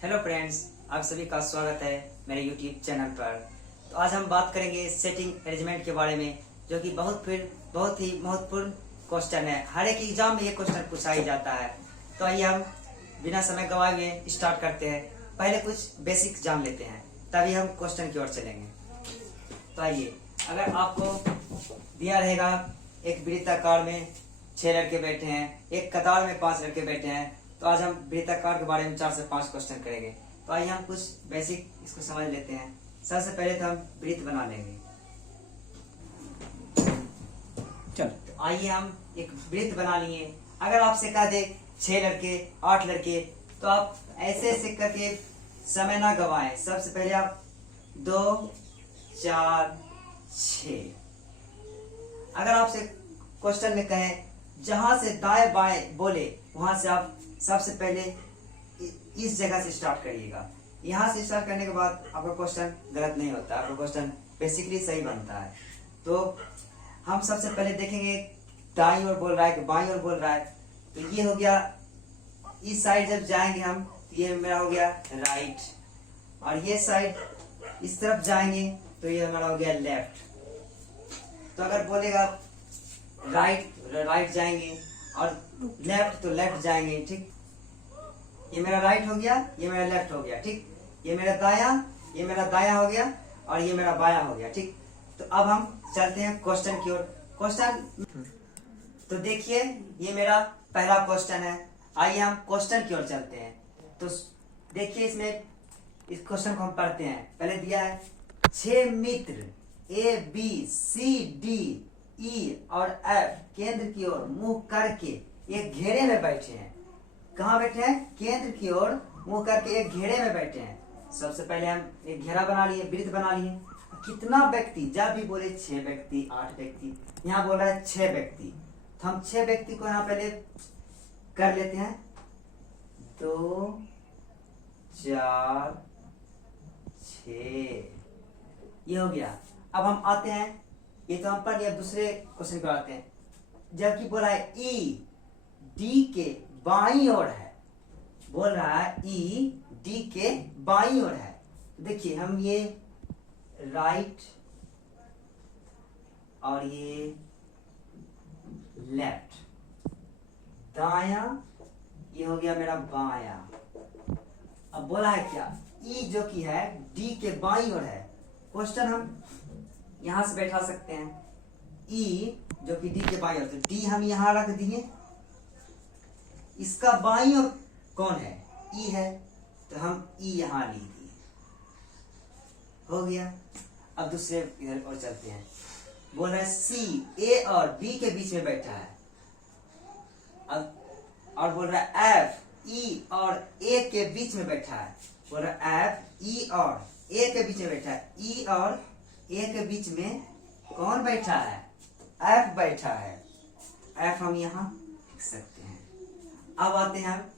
Hello friends, आप सभी का स्वागत है मेरे यूट्यूब चैनल पर। तो आज हम बात करेंगे सेटिंग अरेंजमेंट के बारे में, जो कि बहुत ही महत्वपूर्ण क्वेश्चन है। हर एक एग्जाम में ये क्वेश्चन पूछा ही जाता है। तो आइए हम बिना समय गंवाए हुए स्टार्ट करते हैं। पहले कुछ बेसिक जान लेते हैं, तभी हम क्वेश्चन की ओर चलेंगे। तो आइए, अगर आपको दिया रहेगा एक वृत्ताकार में 6 लड़के बैठे हैं, एक कतार में 5 लड़के बैठे हैं, तो आज हम वृत्ताकार के बारे में 4 से 5 क्वेश्चन करेंगे। तो आइए हम कुछ बेसिक इसको समझ लेते हैं। सबसे पहले तो हम वृत्त बना लेंगे। चलो, तो आइए हम एक वृत्त बना लिए। अगर आपसे कह दे 6 लड़के 8 लड़के, तो आप ऐसे ऐसे करके समय ना गवाएं। सबसे पहले आप 2 4 6। अगर आपसे क्वेश्चन में कहें जहां से दाएं बाएं बोले, वहां से आप सबसे पहले इस जगह से स्टार्ट करिएगा। यहाँ से स्टार्ट करने के बाद आपका क्वेश्चन गलत नहीं होता, आपका क्वेश्चन बेसिकली सही बनता है। तो हम सबसे पहले देखेंगे दाईं ओर बोल रहा है कि बाईं ओर बोल रहा है। तो ये हो गया, इस साइड जब जाएंगे हम, तो ये मेरा हो गया राइट, और ये साइड इस तरफ जाएंगे तो ये हमारा हो गया लेफ्ट। तो अगर बोलेगा राइट जाएंगे और लेफ्ट तो लेफ्ट जाएंगे। ठीक, ये मेरा राइट हो गया, ये मेरा लेफ्ट हो गया। ठीक, ये मेरा दाया हो गया और ये मेरा बाया हो गया। ठीक, तो अब हम चलते हैं क्वेश्चन की ओर। क्वेश्चन तो देखिए, ये मेरा पहला क्वेश्चन है। आइए हम क्वेश्चन की ओर चलते हैं। तो देखिए, इसमें इस क्वेश्चन को हम पढ़ते हैं। पहले दिया है 6 मित्र A B C D E और F केंद्र की ओर मुंह करके एक घेरे में बैठे हैं। कहाँ बैठे हैं? केंद्र की ओर मुंह करके एक घेरे में बैठे हैं। सबसे पहले हम एक घेरा बना लिए, वृत्त बना लिए। कितना व्यक्ति, जब भी बोले 6 व्यक्ति 8 व्यक्ति, यहाँ बोल रहा है 6 व्यक्ति, तो हम 6 व्यक्ति को यहाँ पहले कर लेते हैं। 2 4 6, ये हो गया। अब हम आते हैं, ये तो हम पढ़ लिया, दूसरे क्वेश्चन को आते हैं। जबकि बोला है ई डी के बाईं ओर है, बोल रहा है ई डी के बाईं ओर है। देखिए, हम ये राइट और ये लेफ्ट, दाया, ये हो गया मेरा बाया। अब बोला है क्या? ई जो कि है डी के बाईं ओर है। क्वेश्चन हम यहां से बैठा सकते हैं, ई जो कि डी के बाईं ओर, तो डी हम यहां रख दिए। इसका बाईं ओर कौन है? ई है, तो हम ई यहां लिख दिए। हो गया। अब दूसरे इधर और चलते हैं। बोल रहा है सी ए और बी के बीच में बैठा है। अब और बोल रहा है एफ ई और ए के बीच में बैठा है। बोल रहा है एफ ई और ए के बीच में बैठा है। ई और ए के बीच में कौन बैठा है? एफ बैठा है। एफ हम यहां लिख सकते हैं। अब आते हैं हम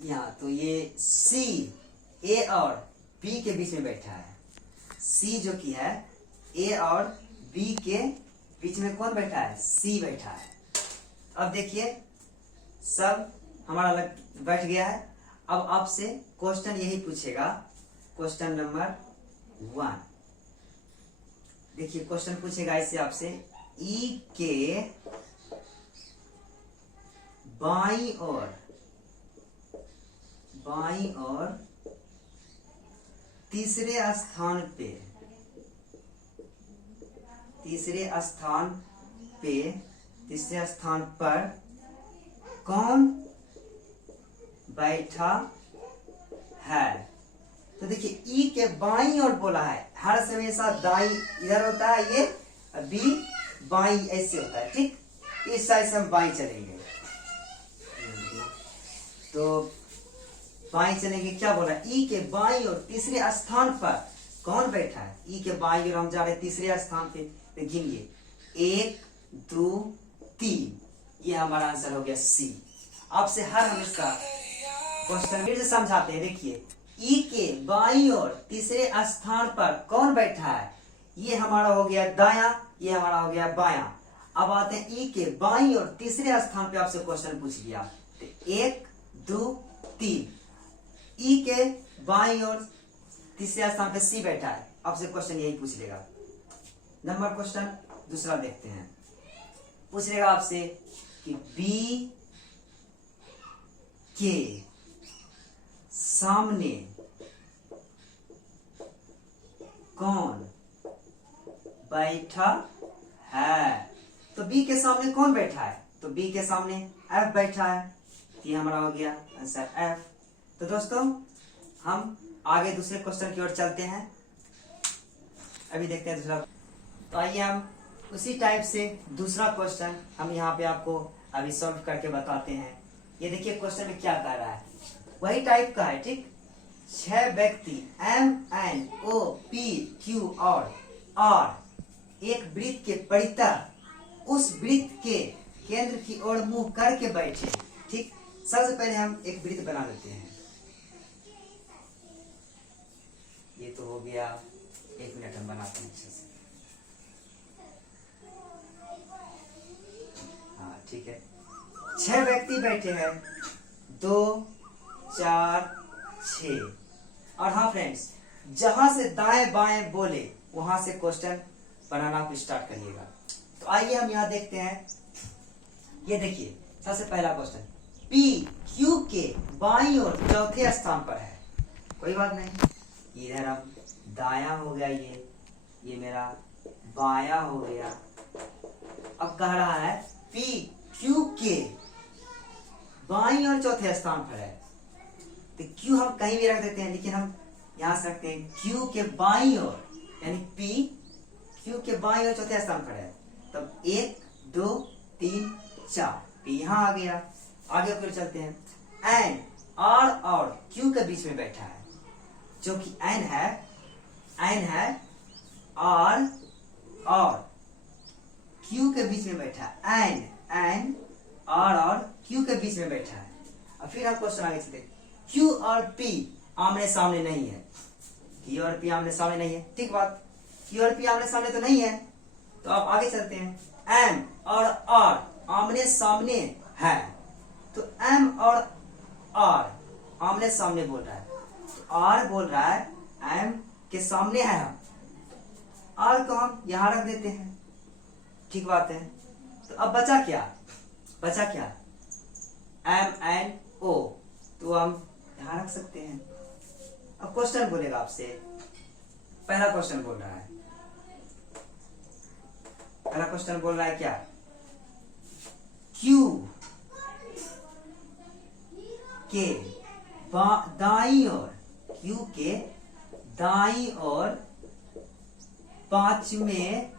यहां, तो ये सी ए और बी के बीच में बैठा है। सी जो कि है ए और बी के बीच में कौन बैठा है? सी बैठा है। अब देखिए, सब हमारा बैठ गया है। अब आपसे क्वेश्चन यही पूछेगा, क्वेश्चन नंबर 1। देखिए, क्वेश्चन पूछेगा इससे आपसे, ई के बाईं ओर तीसरे स्थान पर कौन बैठा है? तो देखिए, ई के बाईं ओर बोला है। हर समय हमेशा दाई इधर होता है, ये बी बाईं ऐसे होता है। ठीक, इस साइड से हम बाईं चलेंगे, तो बाईं चलेंगे। क्या बोला? ई के बाईं ओर तीसरे स्थान पर कौन बैठा है? ई के बाईं ओर हम जा रहे हैं तीसरे स्थान पे। तो गिनिए, 1 2 3, ये हमारा आंसर हो गया सी। आपसे हर हमेशा क्वेश्चन फिर से समझाते हैं। देखिए, ई के बाईं ओर तीसरे स्थान पर कौन बैठा है? ये हमारा हो गया दाया, ये हमारा हो गया बाया। अब आते हैं ई के बाईं और तीसरे स्थान पे आपसे क्वेश्चन पूछ लिया, तो 1 2 3। ई के बाईं ओर तीसरे स्थान पे सी बैठा है। आपसे क्वेश्चन यही पूछ लेगा। नंबर क्वेश्चन दूसरा देखते हैं। पूछ लेगा आपसे कि बी के सामने कौन बैठा है। तो बी के सामने कौन बैठा है? तो बी के सामने एफ बैठा है। ये हमारा हो गया आंसर एफ। तो दोस्तों हम आगे दूसरे क्वेश्चन की ओर चलते हैं। अभी देखते हैं दूसरा। तो आइए हम उसी टाइप से दूसरा क्वेश्चन हम यहाँ पे आपको अभी सॉल्व करके बताते हैं। ये देखिए क्वेश्चन में क्या कह रहा है, वही टाइप का है। ठीक, 6 व्यक्ति M N O P Q और आर एक वृत्त के परितः उस वृत्त के केंद्र की ओर मुंह करके बैठे। ठीक, सबसे पहले हम एक वृत्त बना लेते हैं। ये तो हो गया, 1 मिनट हम बनाते हैं अच्छे से। हाँ ठीक है, 6 व्यक्ति बैठे हैं, 2 4 6। और हाँ फ्रेंड्स, जहां से दाएं बाएं बोले वहां से क्वेश्चन बनाना आप स्टार्ट करिएगा। तो आइए हम यहाँ देखते हैं। ये देखिए सबसे पहला क्वेश्चन, पी क्यू के बाईं ओर चौथे स्थान पर है। कोई बात नहीं, इधर हम दाया हो गया, ये मेरा बाया हो गया। अब कह रहा है पी क्यू के बाईं ओर चौथे स्थान पर है। तो क्यू हम कहीं भी रख देते हैं, लेकिन हम यहां से रखते हैं क्यू के बाईं ओर, यानी पी क्यू के बाईं ओर चौथे स्थान पर है। तब 1 2 3 4 पी यहां आ गया। आगे फिर चलते हैं। एन आर और क्यू के बीच में बैठा है, जो कि एन है आर और क्यू के बीच में बैठा है। एन आर और क्यू के बीच में बैठा है। अब फिर हम क्वेश्चन आगे चलते हैं। क्यू और पी आमने सामने नहीं है। क्यू और पी आमने सामने नहीं है, ठीक बात। क्यू और पी आमने सामने तो नहीं है, तो अब आगे चलते हैं। एम और आर आमने सामने है। तो एम और आर आमने सामने बोल रहा है, तो आर बोल रहा है एम के सामने है। हम आर को हम यहां रख देते हैं, ठीक बात है। तो अब बचा क्या एम एन ओ, तो हम यहां रख सकते हैं। अब क्वेश्चन बोलेगा आपसे, पहला क्वेश्चन बोल रहा है क्या, क्यू के दाईं ओर, क्यू के दाईं ओर 5वें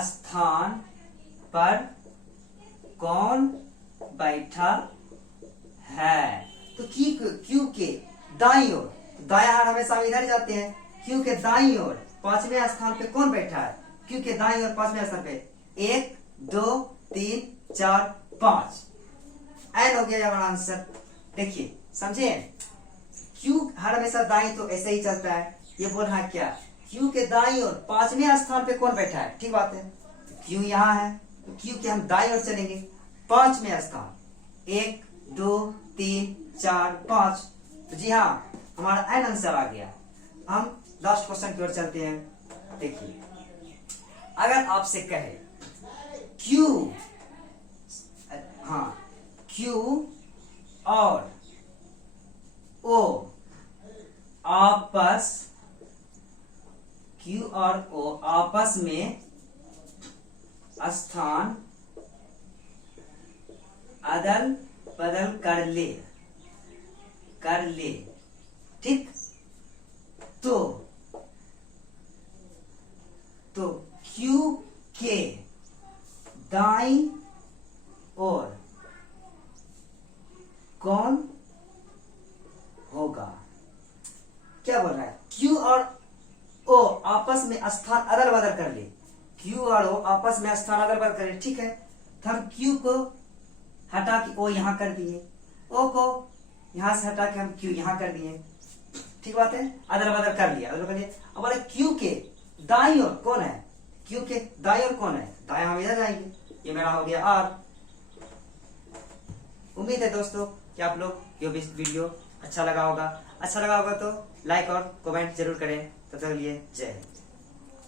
स्थान पर कौन बैठा है। तो क्यू के दाईं ओर, दाया हाथ हमेशा इधर ही जाते हैं। क्यू के दाईं ओर 5वें स्थान पे कौन बैठा है? क्यू के दाईं ओर 5वें स्थान पे 1 2 3 4 5 एन हो गया हमारा आंसर। देखिए समझे, क्यू हर हमेशा दाईं, तो ऐसे ही चलता है। ये बोल रहा है क्या, क्यू के दाईं ओर 5वें स्थान पे कौन बैठा है, ठीक बात है। क्यू यहाँ है, तो क्यू के हम दाईं ओर चलेंगे, 5वें स्थान, 1 2 3 4 5। तो जी हाँ, हमारा एन आंसर आ गया। हम लास्ट क्वेश्चन की ओर चलते हैं। देखिए, अगर आपसे कहे क्यू और ओ आपस में स्थान अदल बदल कर ले, ठीक। तो क्यू के दाईं ओर कौन होगा? क्या बोल रहा है, क्यू और ओ आपस में स्थान अदल बदल कर ले। क्यू और ओ आपस में स्थान अदल बदल कर ले, ठीक है। तो हम क्यू को हटा के ओ यहां कर दिए, ओ को यहां से हटा के हम क्यू यहां कर दिए, ठीक बात है। अदल बदल कर लिया, अब बोले क्यू के दाईं ओर कौन है, क्यू के दाईं ओर कौन है, दाया हम इधर जाएंगे, ये मेरा हो गया आर। उम्मीद है दोस्तों कि आप लोग ये वीडियो अच्छा लगा होगा तो लाइक और कमेंट जरूर करें। तो तब तक के लिए जय हिंद।